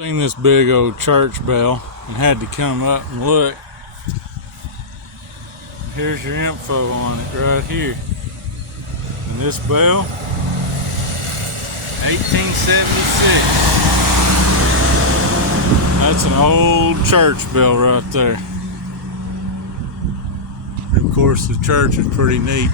Seen this big old church bell and had to come up and look. Here's your info on it right here. And this bell, 1876. That's an old church bell right there. And of course the church is pretty neat.